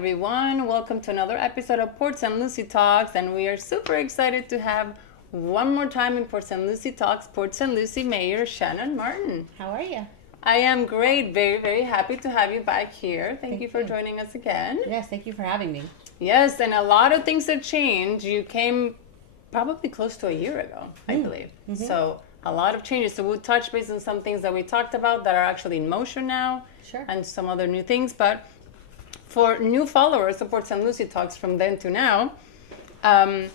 everyone. Welcome to another episode of Port St. Lucie Talks, and we are super excited to have one more time in Port St. Lucie Talks, Port St. Lucie Mayor Shannon Martin. How are you? I am great. Very, very happy to have you back here. Thank you for joining us again. Yes, thank you for having me. Yes, and a lot of things have changed. You came probably close to a year ago, I believe. Mm-hmm. So a lot of changes. So we'll touch base on some things that we talked about that are actually in motion now. Sure. And some other new things. But for new followers of Port St. Lucie Talks from then to now, can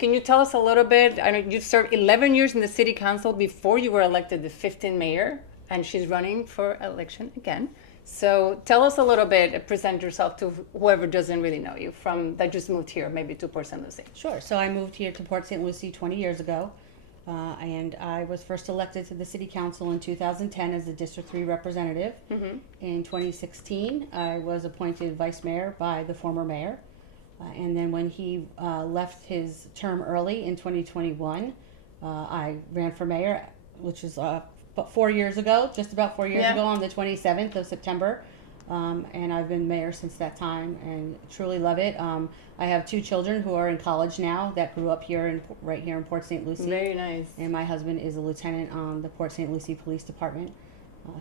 you tell us a little bit? I know you served 11 years in the city council before you were elected the 15th mayor, and she's running for election again. So tell us a little bit, present yourself to whoever doesn't really know you from that just moved here, maybe to Port St. Lucie. Sure. So I moved here to Port St. Lucie 20 years ago, and I was first elected to the city council in 2010 as a District 3 representative. Mm-hmm. In 2016, I was appointed vice mayor by the former mayor. And then when he left his term early in 2021, I ran for mayor, which is 4 years ago, just about 4 years ago on the 27th of September. And I've been mayor since that time and truly love it. I have 2 children who are in college now that grew up here right here in Port St. Lucie. Very nice. And my husband is a lieutenant on the Port St. Lucie Police Department.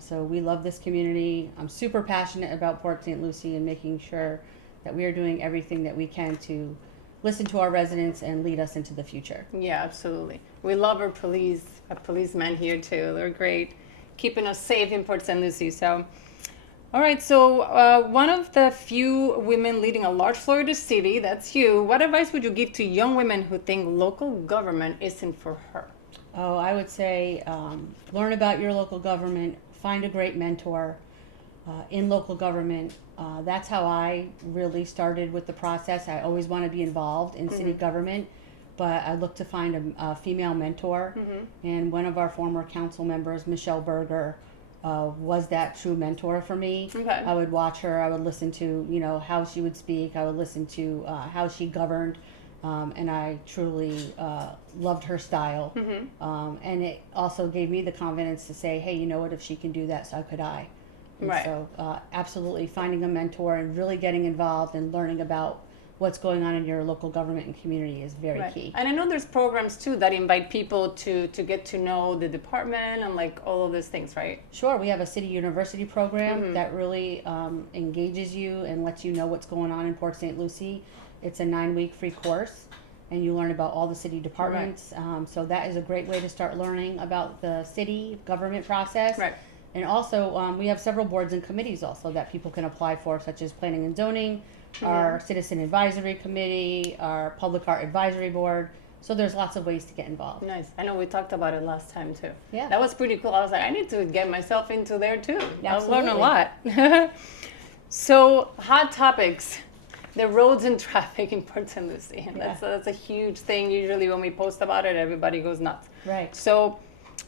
So we love this community. I'm super passionate about Port St. Lucie and making sure that we are doing everything that we can to listen to our residents and lead us into the future. Yeah, absolutely. We love our policemen here too. They're great, keeping us safe in Port St. Lucie. So, all right. So, one of the few women leading a large Florida city, that's you. What advice would you give to young women who think local government isn't for her? Oh, I would say learn about your local government, find a great mentor in local government. That's how I really started with the process. I always want to be involved in city government, but I looked to find a female mentor, and one of our former council members, Michelle Berger, was that true mentor for me. Okay. I would watch her. I would listen to how she would speak. I would listen to how she governed, and I truly loved her style. And it also gave me the confidence to say, hey, you know what? If she can do that, so could I. And right. So absolutely finding a mentor and really getting involved and learning about what's going on in your local government and community is very key. And I know there's programs too that invite people to get to know the department and like all of those things, right? Sure. We have a city university program that really engages you and lets you know what's going on in Port St. Lucie. It's a 9-week free course, and you learn about all the city departments. Right. So that is a great way to start learning about the city government process. Right. And also, we have several boards and committees also that people can apply for, such as Planning and Zoning, our Citizen Advisory Committee, our Public Art Advisory Board. So there's lots of ways to get involved. Nice. I know we talked about it last time too. Yeah. That was pretty cool. I was like, I need to get myself into there too. I've Absolutely. learned a lot. So, hot topics. The roads and traffic in Port St. Lucie. Yeah. That's a huge thing. Usually when we post about it, everybody goes nuts. Right. So,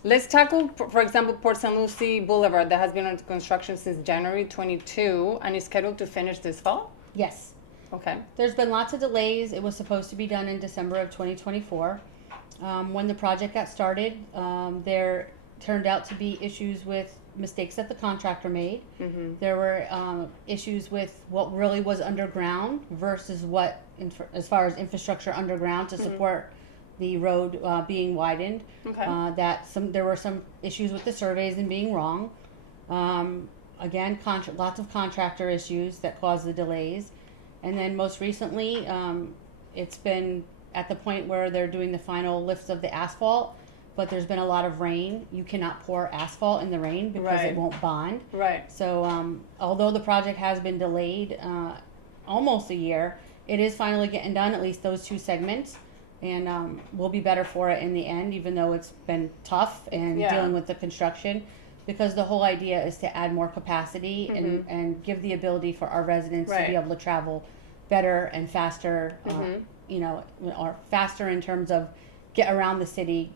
let's tackle, for example, Port St. Lucie Boulevard that has been under construction since January 22 and is scheduled to finish this fall? Yes. Okay. There's been lots of delays. It was supposed to be done in December of 2024. When the project got started, there turned out to be issues with mistakes that the contractor made. There were issues with what really was underground versus what, as far as infrastructure underground to support the road being widened. Okay. There were some issues with the surveys and being wrong. Again, lots of contractor issues that caused the delays. And then most recently, it's been at the point where they're doing the final lifts of the asphalt, but there's been a lot of rain. You cannot pour asphalt in the rain because it won't bond. Right. So although the project has been delayed almost a year, it is finally getting done, at least those 2 segments. And we'll be better for it in the end, even though it's been tough and dealing with the construction, because the whole idea is to add more capacity and give the ability for our residents to be able to travel better and faster, or faster in terms of get around the city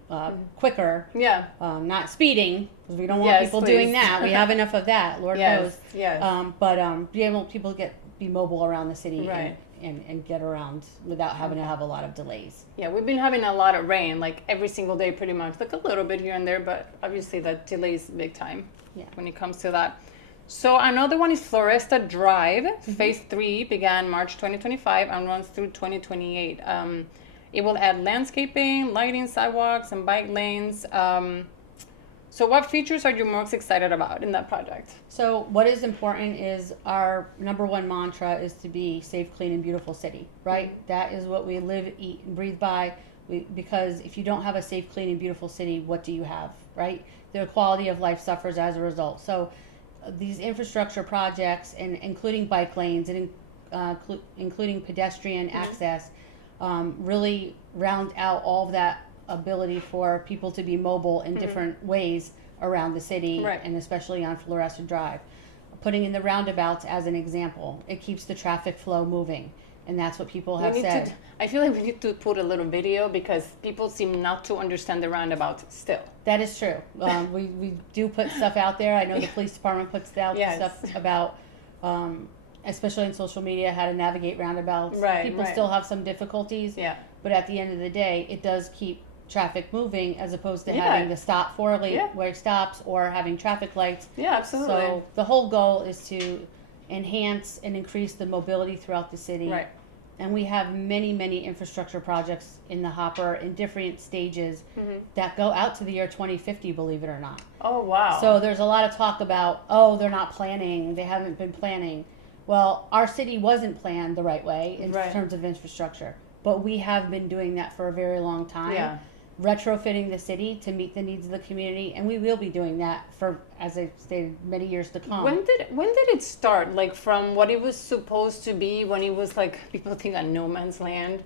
quicker. Yeah. Not speeding, because we don't want people doing that. We have enough of that, Lord knows. Yes. But be able people be mobile around the city. Right. And get around without having to have a lot of delays. Yeah, we've been having a lot of rain, like every single day pretty much. Like a little bit here and there, but obviously that delays big time when it comes to that. So another one is Floresta Drive. Phase 3 began March 2025 and runs through 2028. It will add landscaping, lighting, sidewalks, and bike lanes. So what features are you most excited about in that project? So what is important is our number one mantra is to be safe, clean, and beautiful city, right? That is what we live, eat, and breathe by. Because if you don't have a safe, clean, and beautiful city, what do you have, right? The quality of life suffers as a result. So these infrastructure projects, and including bike lanes and including pedestrian access, really round out all of that ability for people to be mobile in different ways around the city, Right. and especially on Floresta Drive. Putting in the roundabouts as an example, it keeps the traffic flow moving, and that's what people have said. I feel like we need to put a little video because people seem not to understand the roundabout still. That is true. We do put stuff out there. I know the police department puts out Yes. stuff about, especially in social media, how to navigate roundabouts. Right, People right. still have some difficulties, Yeah. but at the end of the day, it does keep traffic moving as opposed to Yeah. having to stop for Yeah. where it stops or having traffic lights. Yeah, absolutely. So the whole goal is to enhance and increase the mobility throughout the city. Right. And we have many, many infrastructure projects in the hopper in different stages that go out to the year 2050, believe it or not. Oh, wow. So there's a lot of talk about, oh, they're not planning, they haven't been planning. Well, our city wasn't planned the right way in Right. terms of infrastructure, but we have been doing that for a very long time. Yeah. Retrofitting the city to meet the needs of the community, and we will be doing that for, as I stated, many years to come. When did it start? Like from what it was supposed to be when it was like people think on no man's land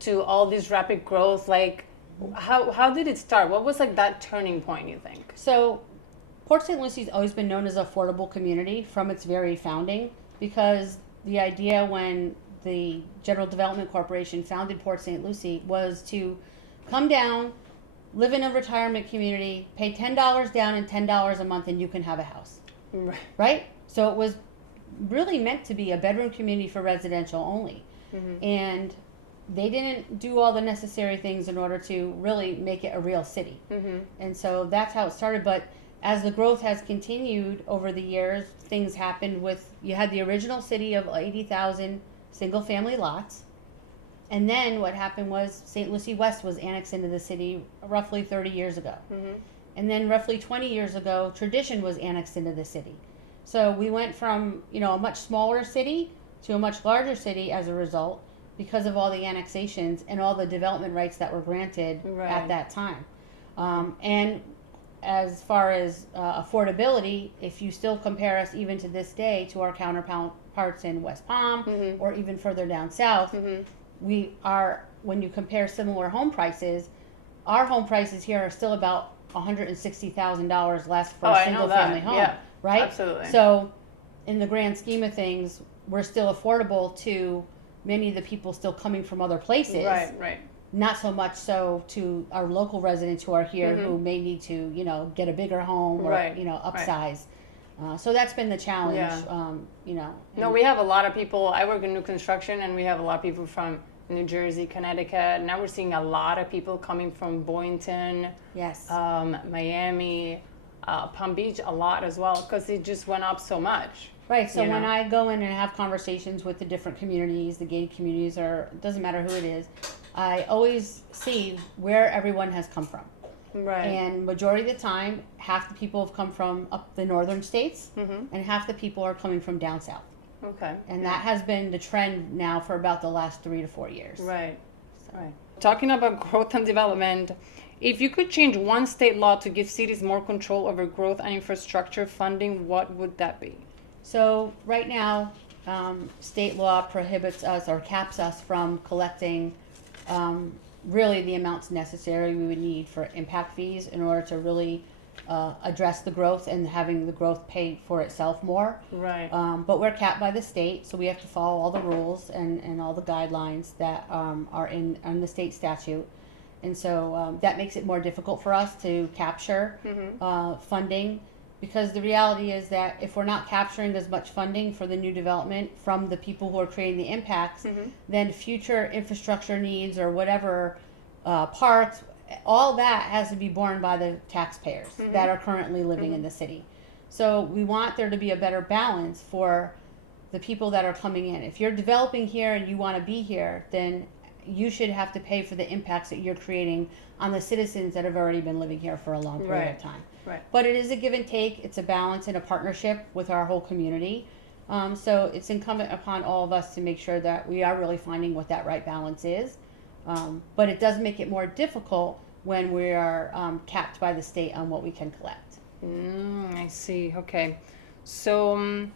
to all this rapid growth, like how did it start? What was like that turning point, you think? So, Port St. Lucie's always been known as an affordable community from its very founding, because the idea when the General Development Corporation founded Port St. Lucie was to come down, live in a retirement community, pay $10 down and $10 a month, and you can have a house, Right. right? So it was really meant to be a bedroom community for residential only. And they didn't do all the necessary things in order to really make it a real city. And so that's how it started. But as the growth has continued over the years, things happened with, you had the original city of 80,000 single family lots. And then what happened was St. Lucie West was annexed into the city roughly 30 years ago. And then roughly 20 years ago, Tradition was annexed into the city. So we went from, a much smaller city to a much larger city as a result, because of all the annexations and all the development rights that were granted Right. at that time. And as far as affordability, if you still compare us even to this day to our counterparts in West Palm or even further down south, we are, when you compare similar home prices, our home prices here are still about $160,000 less for a single family home, Yeah, right? absolutely. So in the grand scheme of things, we're still affordable to many of the people still coming from other places. Right. Not so much so to our local residents who are here who may need to, get a bigger home or, Right, upsize. So that's been the challenge, Yeah. No, we have a lot of people. I work in new construction, and we have a lot of people from New Jersey, Connecticut. Now we're seeing a lot of people coming from Boynton, Yes. Miami, Palm Beach, a lot as well, because it just went up so much. Right. So you when know? I go in and have conversations with the different communities, the gated communities, or it doesn't matter who it is, I always see where everyone has come from. Right. And majority of the time, half the people have come from up the northern states, and half the people are coming from down south. Okay. And that has been the trend now for about the last 3 to 4 years. Right. Talking about growth and development, if you could change one state law to give cities more control over growth and infrastructure funding, what would that be? So right now, state law prohibits us or caps us from collecting really the amounts necessary we would need for impact fees in order to really address the growth and having the growth pay for itself more. Right. But we're capped by the state, so we have to follow all the rules and all the guidelines that are in the state statute. And so that makes it more difficult for us to capture funding, because the reality is that if we're not capturing as much funding for the new development from the people who are creating the impacts, then future infrastructure needs or whatever, parks, all that has to be borne by the taxpayers that are currently living in the city. So we want there to be a better balance for the people that are coming in. If you're developing here and you want to be here, then you should have to pay for the impacts that you're creating on the citizens that have already been living here for a long period of time. Right. But it is a give and take. It's a balance and a partnership with our whole community. So it's incumbent upon all of us to make sure that we are really finding what that right balance is. But it does make it more difficult when we are capped by the state on what we can collect. I see. Okay. So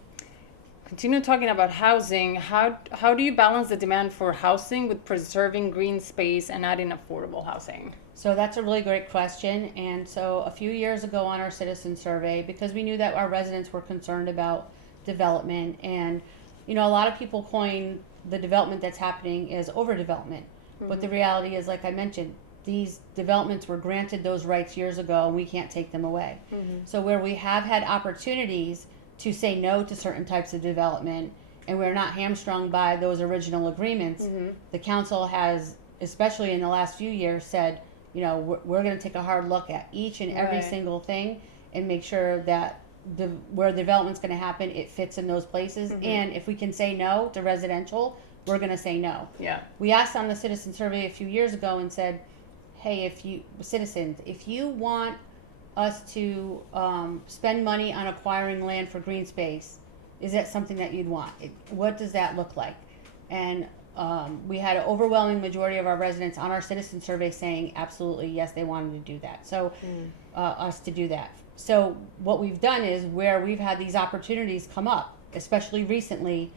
continue talking about housing. How do you balance the demand for housing with preserving green space and adding affordable housing? So that's a really great question. And so a few years ago on our citizen survey, because we knew that our residents were concerned about development, and a lot of people coin the development that's happening as overdevelopment. But the reality is, like I mentioned, these developments were granted those rights years ago and we can't take them away. So where we have had opportunities to say no to certain types of development and we're not hamstrung by those original agreements, the council has, especially in the last few years, said, we're going to take a hard look at each and every single thing and make sure that where development's going to happen, it fits in those places. And if we can say no to residential, we're going to say no. Yeah. We asked on the citizen survey a few years ago and said, hey, if you want us to spend money on acquiring land for green space, is that something that you'd want? What does that look like? And we had an overwhelming majority of our residents on our citizen survey saying absolutely yes, they wanted to do that. So us to do that. So what we've done is, where we've had these opportunities come up, especially recently,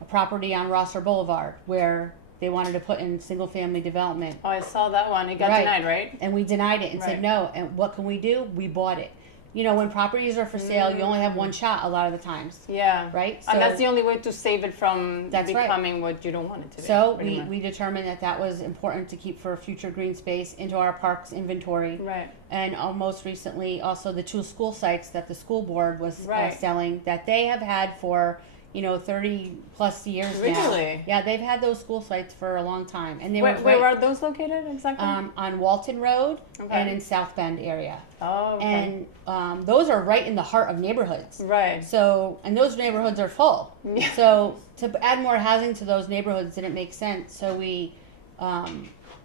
a property on Rosser Boulevard where they wanted to put in single family development. Oh, I saw that one. It got denied, right? And we denied it and said no. And what can we do? We bought it. When properties are for sale, you only have one shot a lot of the times. Yeah. Right? And that's the only way to save it from becoming what you don't want it to be. So we determined that was important to keep for future green space into our parks inventory. Right. And most recently, also the 2 school sites that the school board was selling, that they have had for 30 plus years now. Really? Yeah, they've had those school sites for a long time. And they where are those located exactly? On Walton Road and in South Bend area. Oh, okay. And those are right in the heart of neighborhoods. Right. So, and those neighborhoods are full. Yeah. So to add more housing to those neighborhoods didn't make sense. So we,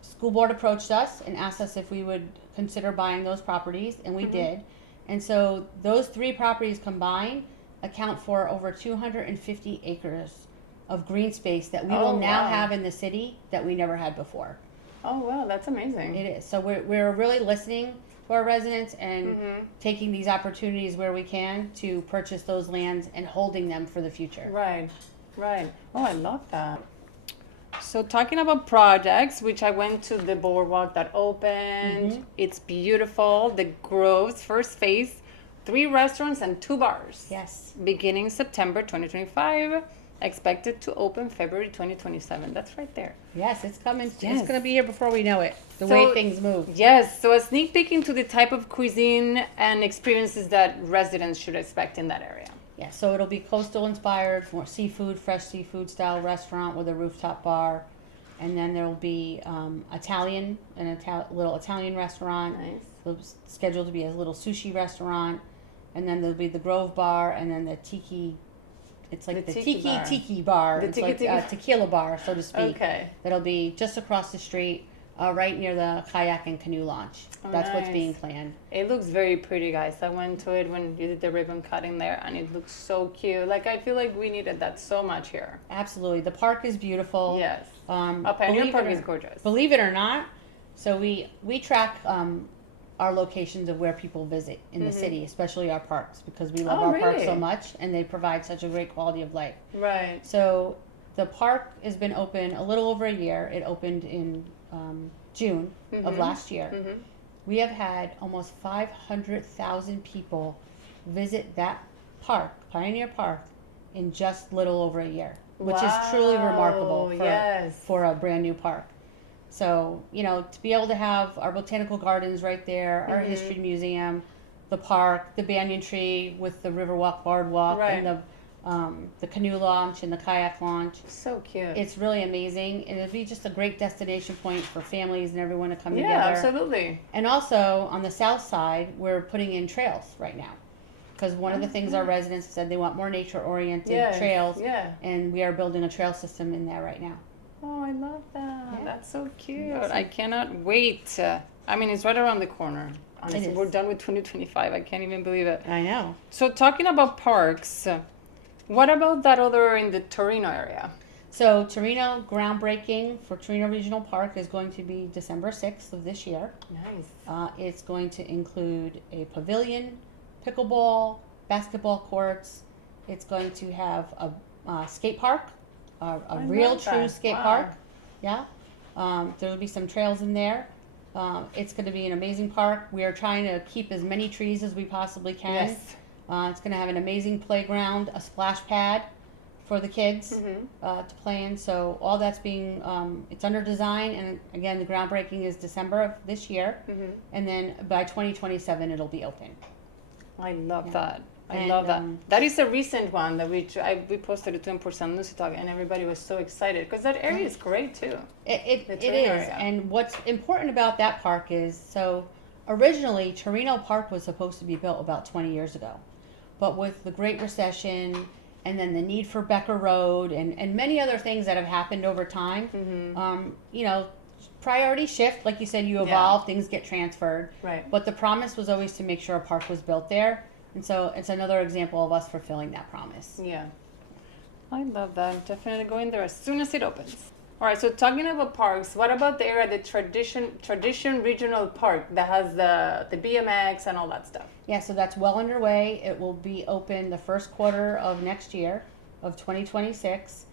school board approached us and asked us if we would consider buying those properties, and we did. And so those 3 properties combined account for over 250 acres of green space that we will now have in the city that we never had before. Oh, wow, that's amazing. It is. So we're really listening to our residents and taking these opportunities where we can to purchase those lands and holding them for the future. Right. Oh, I love that. So talking about projects, which I went to the boardwalk that opened. It's beautiful. The Grove's first phase, 3 restaurants and 2 bars. Yes. Beginning September 2025, expected to open February 2027. That's right there. Yes, it's coming. Yes. It's going to be here before we know it. The way things move. Yes. So a sneak peek into the type of cuisine and experiences that residents should expect in that area. Yeah, so it'll be coastal inspired, more seafood, fresh seafood style restaurant with a rooftop bar. And then there'll be Italian, little Italian restaurant. Nice. It's scheduled to be a little sushi restaurant. And then there'll be the Grove Bar, and then the Tiki. It's like the Tiki bar. It's like a tequila bar, so to speak. Okay. That'll be just across the street, right near the kayak and canoe launch. That's what's being planned. It looks very pretty, guys. I went to it when you did the ribbon cutting there, and it looks so cute. Like, I feel like we needed that so much here. Absolutely. The park is beautiful. Yes. Pioneer Park is gorgeous. Believe it or not, so we track our locations of where people visit in the city, especially our parks, because we love our parks so much, and they provide such a great quality of life. Right. So the park has been open a little over a year. It opened in June of last year. We have had almost 500,000 people visit that park, Pioneer Park, in just little over a year, which is truly remarkable for a brand new park. So, to be able to have our botanical gardens right there, our history museum, the park, the banyan tree with the Riverwalk boardwalk, and the canoe launch and the kayak launch. So cute. It's really amazing. And it'll be just a great destination point for families and everyone to come together. Yeah, absolutely. And also, on the south side, we're putting in trails right now. because one of the things our residents said, they want more nature-oriented Yes, trails, yeah. and we are building a trail system in there right now. Oh, I love that. Yeah. That's so cute. I cannot wait. I mean, it's right around the corner. Honestly, is. we're done with 2025. I can't even believe it. I know. So, talking about parks, what about that other in the Torino area? So Torino groundbreaking for Torino Regional Park is going to be December 6th of this year. Nice. It's going to include a pavilion, pickleball, basketball courts. It's going to have a skate park, a real love true that. skate Wow. park. Yeah. There will be some trails in there. It's going to be an amazing park. We are trying to keep as many trees as we possibly can. Yes. It's going to have an amazing playground, a splash pad for the kids to play in. So all that's being, it's under design, and again, the groundbreaking is December of this year, and then by 2027 it'll be open. I love that. I And, love that. That is a recent one that we posted it to in Port Lucie Talk, and everybody was so excited because that area is great too. It The is, Torino area. and what's important about that park is, so originally Torino Park was supposed to be built about 20 years ago, but with the Great Recession and then the need for Becker Road and many other things that have happened over time, you know, priorities shift. Like you said, you evolve, things get transferred. Right. But the promise was always to make sure a park was built there. And so it's another example of us fulfilling that promise. Yeah. I love that. Definitely going there as soon as it opens. All right, so talking about parks, what about the area, the Tradition Regional Park that has the BMX and all that stuff? Yeah, so that's well underway. It will be open the first quarter of next year, of 2026.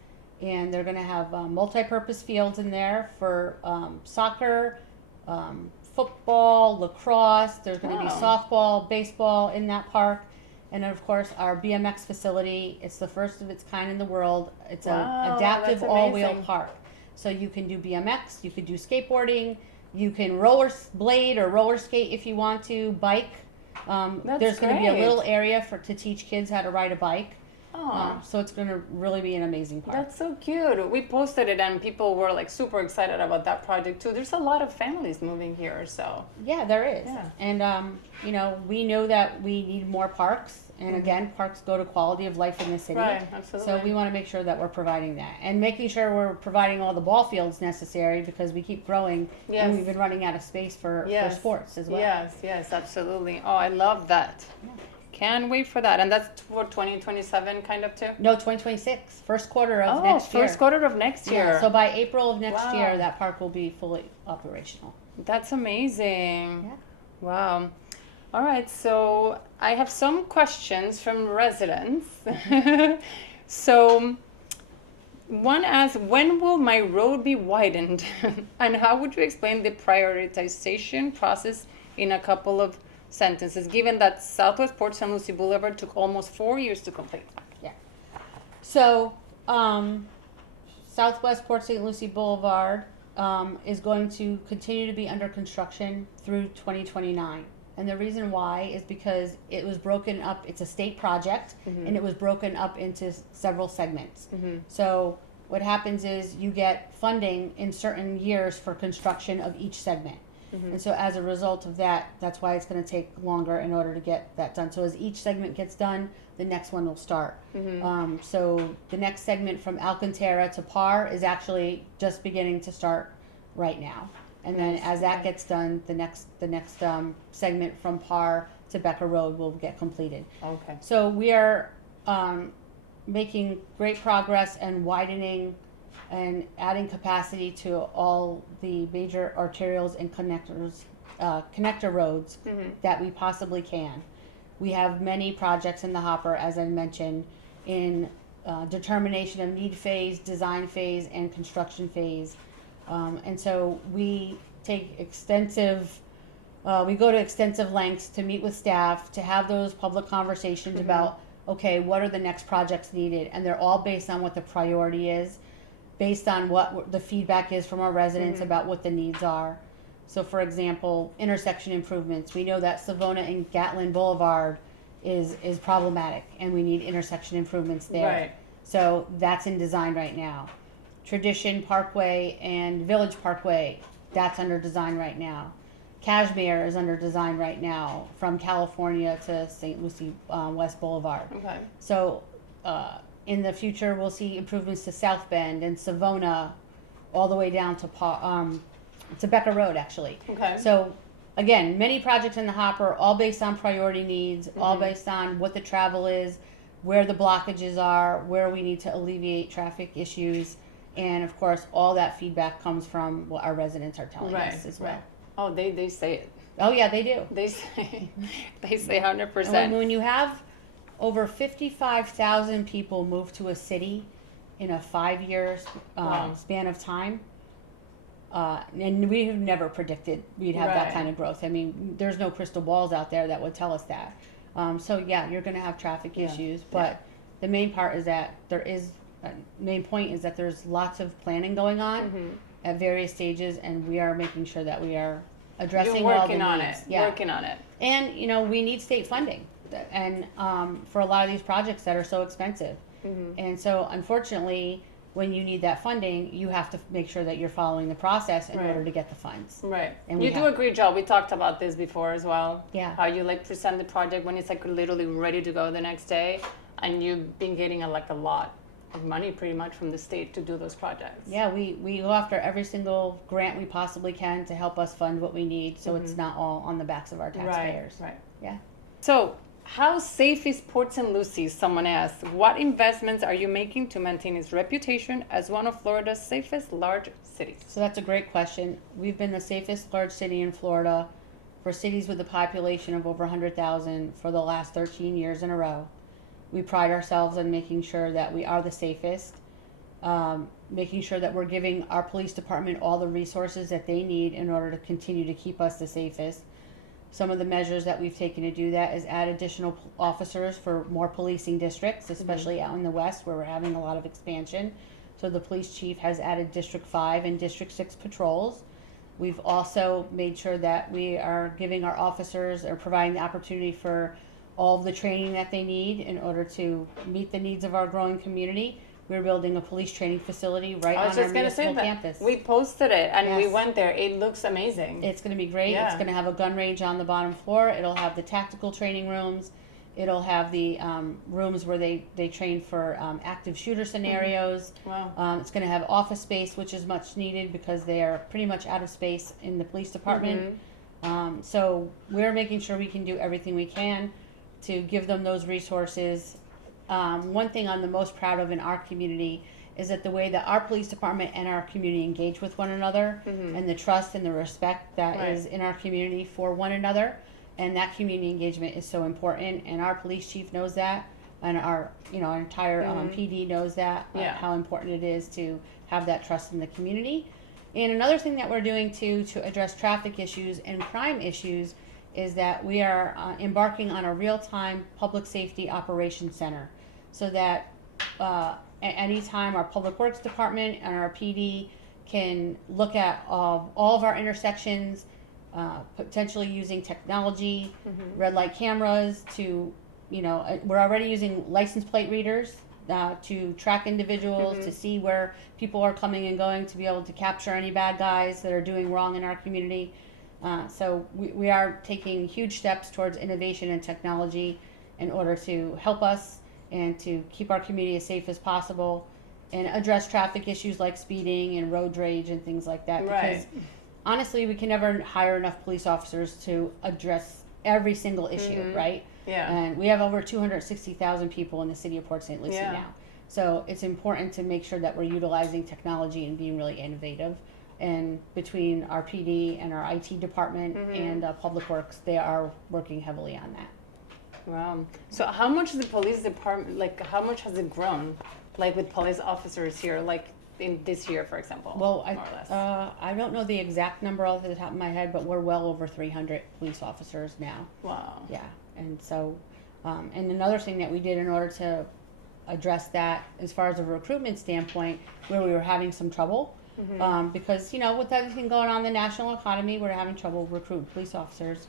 And they're going to have multi-purpose fields in there for soccer, football, lacrosse. There's going to be softball, baseball in that park. And then, of course, our BMX facility. It's the first of its kind in the world. It's an adaptive that's all-wheel amazing. park. So you can do BMX, you can do skateboarding, you can roller blade or roller skate if you want to, bike. There's going to be a great. little area to teach kids how to ride a bike. Oh, So it's going to really be an amazing park. that's so cute. We posted it and people were like super excited about that project too. There's a lot of families moving here, so. Yeah, there is. Yeah. And, you know, we know that we need more parks. And again, parks go to quality of life in the city. Right, absolutely. So we want to make sure that we're providing that. And making sure we're providing all the ball fields necessary because we keep growing Yes. and we've been running out of space for sports as well. Yes, absolutely. Oh, I love that. Can't wait for that. And that's for 2027 kind of too? No, 2026, first quarter of next year. first quarter of next year. Yeah, so by April of next Wow. year, that park will be fully operational. That's amazing. Yeah. Wow. All right, so I have some questions from residents. So one asks, when will my road be widened? And how would you explain the prioritization process in a couple of sentences, given that Southwest Port St. Lucie Boulevard took almost 4 years to complete? Yeah. So, Southwest Port St. Lucie Boulevard is going to continue to be under construction through 2029. And the reason why is because it was broken up, it's a state project, and it was broken up into several segments. So what happens is you get funding in certain years for construction of each segment. And so as a result of that, that's why it's going to take longer in order to get that done. So as each segment gets done, the next one will start. So the next segment from Alcantara to Par is actually just beginning to start right now. And then as that gets done, the next segment from Par to Becker Road will get completed. Okay. So we are making great progress and widening and adding capacity to all the major arterials and connector roads that we possibly can. We have many projects in the hopper, as I mentioned, in determination of need phase, design phase, and construction phase. And so we take we go to extensive lengths to meet with staff, to have those public conversations about, okay, what are the next projects needed? And they're all based on what the priority is, based on what the feedback is from our residents about what the needs are. So for example, intersection improvements. We know that Savona and Gatlin Boulevard is problematic and we need intersection improvements there. Right. So that's in design right now. Tradition Parkway and Village Parkway, that's under design right now. Cashmere is under design right now from California to St. Lucie West Boulevard. Okay. So in the future, we'll see improvements to South Bend and Savona, all the way down to Becker Road, actually. Okay. So again, many projects in the hopper, all based on priority needs, all based on what the travel is, where the blockages are, where we need to alleviate traffic issues, and of course, all that feedback comes from what our residents are telling us as well. Right. Oh, they say it. Oh yeah, they do. They say 100%. And when you have over 55,000 people move to a city in a 5-year Wow. span of time, and we have never predicted we'd have that Right. kind of growth. I mean, there's no crystal balls out there that would tell us that. So yeah, you're going to have traffic issues, but the main part is that main point is that there's lots of planning going on at various stages, and we are making sure that we are addressing You're all working the on needs. it. Yeah. Working on it. And we need state funding, and for a lot of these projects that are so expensive. And so unfortunately, when you need that funding, you have to make sure that you're following the process in Right. order to get the funds. Right. And You we do have- a great job. We talked about this before as well. Yeah. How you present the project when it's literally ready to go the next day, and you've been getting a lot of money pretty much from the state to do those projects. Yeah, we go after every single grant we possibly can to help us fund what we need, so it's not all on the backs of our taxpayers. Right. Yeah. So, how safe is Port St. Lucie? Someone asked. What investments are you making to maintain its reputation as one of Florida's safest large cities? So that's a great question. We've been the safest large city in Florida for cities with a population of over 100,000 for the last 13 years in a row. We pride ourselves on making sure that we are the safest, making sure that we're giving our police department all the resources that they need in order to continue to keep us the safest. Some of the measures that we've taken to do that is add additional officers for more policing districts, especially out in the west where we're having a lot of expansion. So the police chief has added District 5 and District 6 patrols. We've also made sure that we are giving our officers or providing the opportunity for all of the training that they need in order to meet the needs of our growing community. We're building a police training facility right I on was our just going to say municipal that. campus. We posted it and we Yes. went there. It looks amazing. It's going to be great. Yeah. It's going to have a gun range on the bottom floor. It'll have the tactical training rooms. It'll have the rooms where they train for active shooter scenarios. Wow. It's going to have office space, which is much needed because they are pretty much out of space in the police department. So we're making sure we can do everything we can to give them those resources. One thing I'm the most proud of in our community is that the way that our police department and our community engage with one another, and the trust and the respect that Right. is in our community for one another, and that community engagement is so important. And our police chief knows that, and our our entire PD knows that, Yeah. how important it is to have that trust in the community. And another thing that we're doing too to address traffic issues and crime issues is that we are embarking on a real-time public safety operations center, so that at any time our public works department and our PD can look at all of our intersections, potentially using technology, red light cameras to, we're already using license plate readers to track individuals, to see where people are coming and going, to be able to capture any bad guys that are doing wrong in our community. So we are taking huge steps towards innovation and technology in order to help us and to keep our community as safe as possible and address traffic issues like speeding and road rage and things like that. Right. Because honestly, we can never hire enough police officers to address every single issue, right? Yeah. And we have over 260,000 people in the city of Port St. Lucie Yeah. now. So it's important to make sure that we're utilizing technology and being really innovative. And between our PD and our IT department and Public Works, they are working heavily on that. Wow. So how much is the police department, how much has it grown, with police officers here, in this year, for example? Well, more or less. I don't know the exact number off the top of my head, but we're well over 300 police officers now. Wow. Yeah, and so, and another thing that we did in order to address that, as far as a recruitment standpoint, where we were having some trouble, because with everything going on in the national economy, we're having trouble recruiting police officers.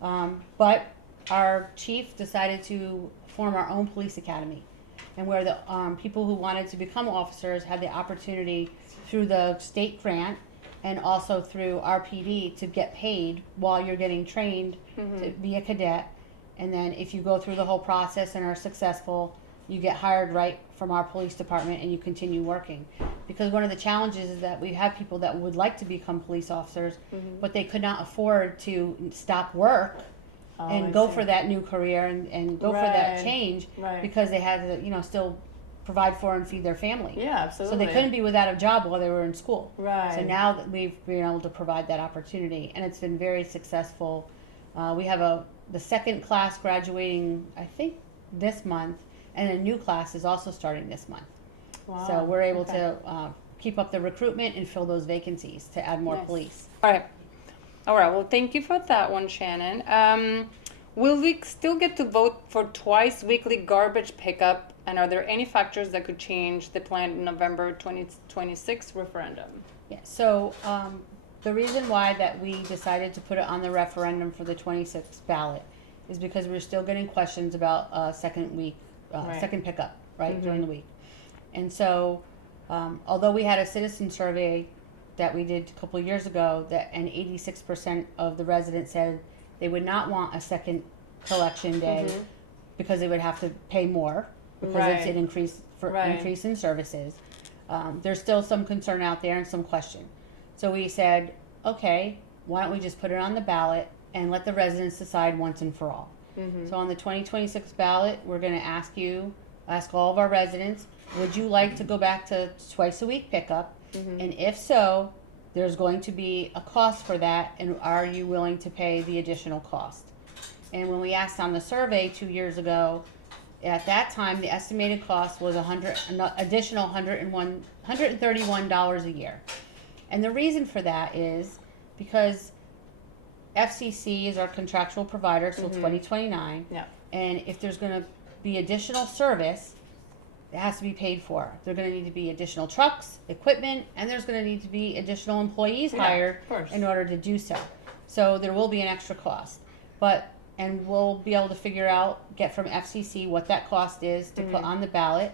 But our chief decided to form our own police academy, and where the people who wanted to become officers had the opportunity through the state grant and also through RPD to get paid while you're getting trained to be a cadet. And then if you go through the whole process and are successful, you get hired right from our police department and you continue working. Because one of the challenges is that we have people that would like to become police officers, but they could not afford to stop work and go for that new career and go for that change because they had to, you know, still provide for and feed their family. Yeah, absolutely. So they couldn't be without a job while they were in school. Right. So now that we've been able to provide that opportunity, and it's been very successful. We have the second class graduating, I think, this month, and a new class is also starting this month. Wow. So we're able to keep up the recruitment and fill those vacancies to add more police. All right. Well, thank you for that one, Shannon. Will we still get to vote for twice weekly garbage pickup? And are there any factors that could change the planned November 2026 referendum? Yeah. So the reason why that we decided to put it on the referendum for the 26th ballot is because we're still getting questions about second pickup, during the week. And so, although we had a citizen survey that we did a couple of years ago, and 86% of the residents said they would not want a second collection day because they would have to pay more because it's an increase in services. There's still some concern out there and some question. So we said, okay, why don't we just put it on the ballot and let the residents decide once and for all. So on the 2026 ballot, we're going to ask all of our residents, would you like to go back to twice a week pickup? And if so, there's going to be a cost for that, and are you willing to pay the additional cost? And when we asked on the survey 2 years ago, at that time, the estimated cost was additional $131 a year. And the reason for that is because FCC is our contractual provider till 2029. Yeah. And if there's going to be additional service, it has to be paid for. There's going to need to be additional trucks, equipment, and there's going to need to be additional employees hired in order to do so. So there will be an extra cost. And we'll be able to get from FCC what that cost is to put on the ballot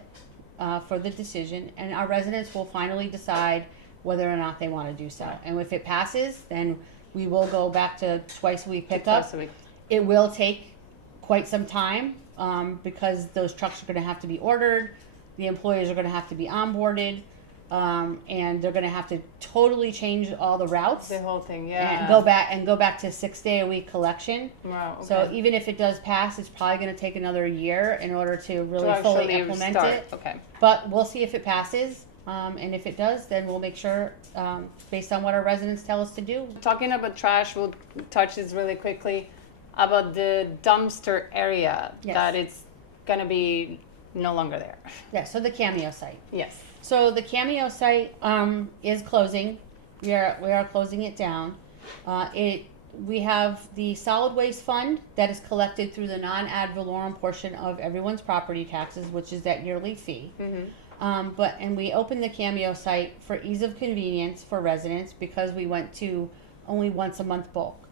for the decision. And our residents will finally decide whether or not they want to do so. And if it passes, then we will go back to twice a week pickup. Twice a week. It will take quite some time because those trucks are going to have to be ordered. The employees are going to have to be onboarded. And they're going to have to totally change all the routes. The whole thing, yeah. And go back to 6 day a week collection. Wow. Okay. So even if it does pass, it's probably going to take another year in order to really fully implement it. Okay. But we'll see if it passes. And if it does, then we'll make sure, based on what our residents tell us to do. Talking about trash, we'll touch this really quickly about the dumpster area that it's going to be no longer there. Yeah, so the Cameo site. Yes. So the Cameo site is closing. We are closing it down. We have the solid waste fund that is collected through the non-ad valorem portion of everyone's property taxes, which is that yearly fee. And we opened the Cameo site for ease of convenience for residents because we went to only once a month bulk,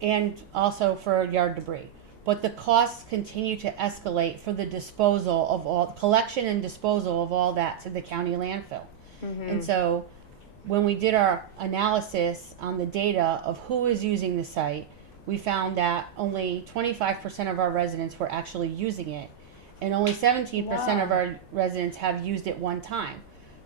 and also for yard debris. But the costs continue to escalate for the disposal of all collection and disposal of all that to the county landfill. And so when we did our analysis on the data of who is using the site, we found that only 25% of our residents were actually using it, and only 17% of our residents have used it one time.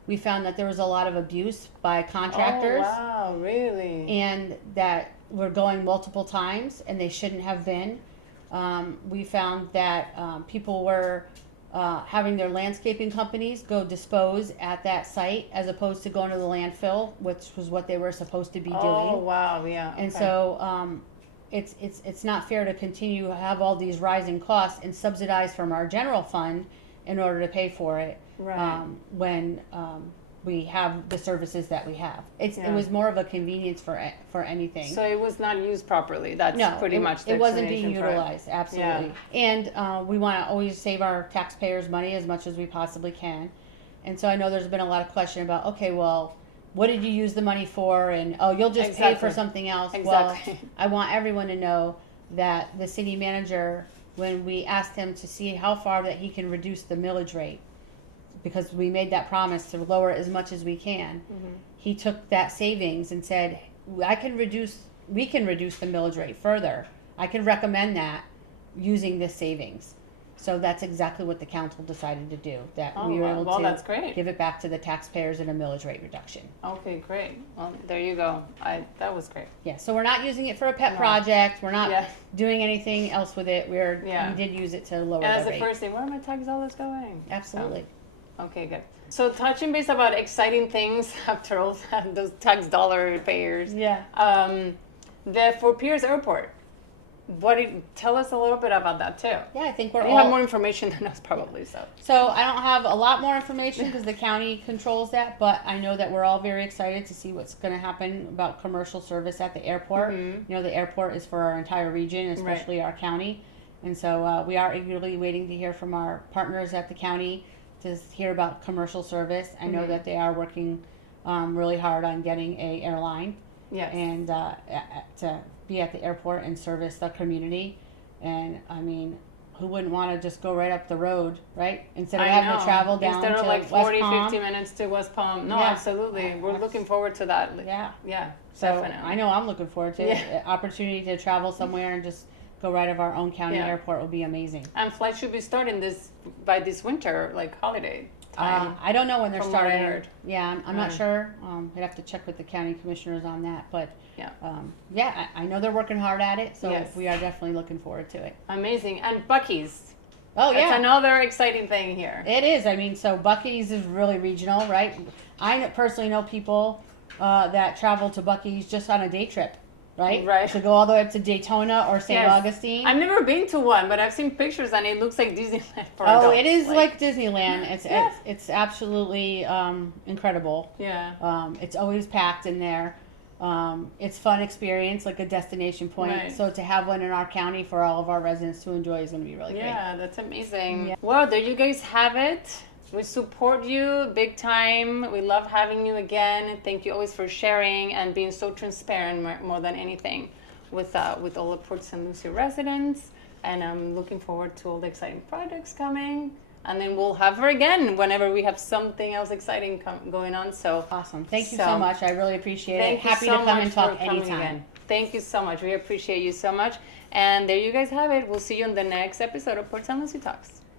We found that there was a lot of abuse by contractors. Oh, wow, really? And that were going multiple times, and they shouldn't have been. We found that people were having their landscaping companies go dispose at that site as opposed to going to the landfill, which was what they were supposed to be doing. Oh, wow, yeah. And so it's not fair to continue to have all these rising costs and subsidize from our general fund in order to pay for it when we have the services that we have. It was more of a convenience for anything. So it was not used properly. That's pretty much the it wasn't being explanation for it. utilized. Absolutely. And we want to always save our taxpayers' money as much as we possibly can. And so I know there's been a lot of question about, okay, well, what did you use the money for? And you'll just pay for something else. Exactly. Well, I want everyone to know that the city manager, when we asked him to see how far that he can reduce the millage rate, because we made that promise to lower it as much as we can. he took that savings and said, we can reduce the millage rate further. I can recommend that using this savings. So that's exactly what the council decided to do, that we were able to that's great. give it back to the taxpayers in a millage rate reduction. Okay, great. Well, there you go. That was great. Yeah, so we're not using it for a pet project. We're not Yeah. doing anything else with it. We did use it to lower And as the the rate. first thing, where are my tax dollars going? Absolutely. Okay, good. So touching base about exciting things after all those tax dollar payers. Yeah. The Fort Pierce Airport. Tell us a little bit about that too. Yeah, I think You all have more information than us probably, so. So I don't have a lot more information because the county controls that, but I know that we're all very excited to see what's going to happen about commercial service at the airport. You know, the airport is for our entire region, especially our county. And so we are eagerly waiting to hear from our partners at the county to hear about commercial service. I know that they are working really hard on getting a airline. Yes. And to be at the airport and service the community. And I mean, who wouldn't want to just go right up the road, right? Instead of having to travel down Instead to of like 40, West Palm. 50 minutes to West Palm. No, Yeah. absolutely. We're looking forward to that. Yeah. Yeah, So definitely. I know I'm looking forward to it. Yeah. Opportunity to travel somewhere and just go right of our own county Yeah. airport would be amazing. And flights should be starting by this winter, like holiday time. I don't know when they're From what I starting. heard. Yeah, I'm not sure. I'd have to check with the county commissioners on that. But Yeah. I know they're working hard at it. So Yes. we are definitely looking forward to it. Amazing. And Buc-ee's. Oh, That's yeah. another exciting thing here. It is. I mean, so Buc-ee's is really regional, right? I personally know people that travel to Buc-ee's just on a day trip, right? Right. To go all the way up to Daytona or St. Yes. Augustine. I've never been to one, but I've seen pictures and it looks like Disneyland for Oh, adults. it is like Disneyland. Yeah. It's absolutely incredible. Yeah. It's always packed in there. It's fun experience, like a destination point. Right. So to have one in our county for all of our residents to enjoy is going to be really great. Yeah, that's amazing. Yeah. Well, there you guys have it. We support you big time. We love having you again. Thank you always for sharing and being so transparent more than anything with all the Port St. Lucie residents. And I'm looking forward to all the exciting projects coming. And then we'll have her again whenever we have something else exciting going on. So Awesome. Thank you so much. I really appreciate it. Thank you Happy so to come much and talk for coming anytime. again. Thank you so much. We appreciate you so much. And there you guys have it. We'll see you in the next episode of Port St. Lucie Talks.